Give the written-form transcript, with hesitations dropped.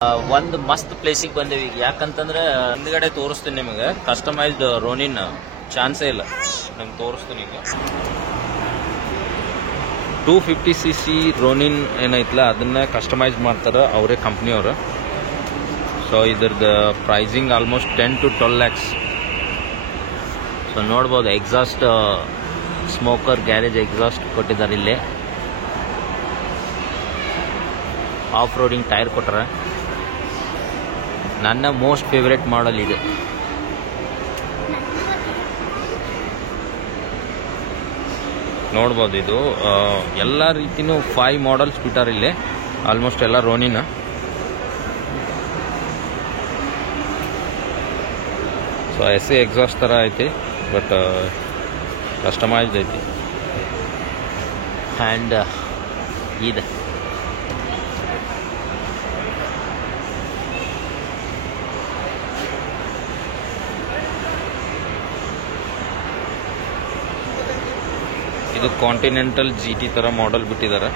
ಒಂದು ಮಸ್ತ್ ಪ್ಲೇಸಿಗೆ ಬಂದೇವಿ ಈಗ. ಯಾಕಂತಂದ್ರೆ ಹಿಂದ್ಗಡೆ ತೋರಿಸ್ತೀನಿ ನಿಮಗೆ. ಕಸ್ಟಮೈಸ್ಡ್ ರೋನಿನ್ ಚಾನ್ಸೇ ಇಲ್ಲ, ನಿಮ್ಗೆ ತೋರಿಸ್ತೀನಿ ಈಗ. 250cc ರೋನಿನ್ ಏನೈತಲ್ಲ ಅದನ್ನ ಕಸ್ಟಮೈಸ್ ಮಾಡ್ತಾರೆ ಅವರೇ, ಕಂಪ್ನಿಯವರು. ಸೊ ಇದ್ರದ್ದು pricing almost 10 to 12 lakhs. So ನೋಡ್ಬೋದು, ಎಕ್ಸಾಸ್ಟ್ ಸ್ಮೋಕರ್ ಗ್ಯಾರೇಜ್ ಎಕ್ಸಾಸ್ಟ್ ಕೊಟ್ಟಿದ್ದಾರೆ ಇಲ್ಲಿ. ಆಫ್ ರೋಡಿಂಗ್ ಟೈರ್ ಕೊಟ್ಟರೆ. ನನ್ನ ಮೋಸ್ಟ್ ಫೇವ್ರೆಟ್ ಮಾಡಲ್ ಇದೆ. ನೋಡ್ಬೋದು, ಇದು ಎಲ್ಲ ರೀತಿನೂ 5 ಮಾಡಲ್ಸ್ ಬಿಟ್ಟಾರ ಇಲ್ಲಿ, ಆಲ್ಮೋಸ್ಟ್ ಎಲ್ಲ ರೋನಿನ. ಸೊ ಎಸ್ ಎಕ್ಸಾಸ್ಟ್ ಥರ ಐತಿ, ಬಟ್ ಕಸ್ಟಮೈಸ್ಡ್ ಐತಿ. ಆ್ಯಂಡ್ ಇದೆ ಇದು ಕಾಂಟಿನೆಂಟಲ್ GT ಥರ ಮಾಡಲ್ ಬಿಟ್ಟಿದ್ದಾರೆ.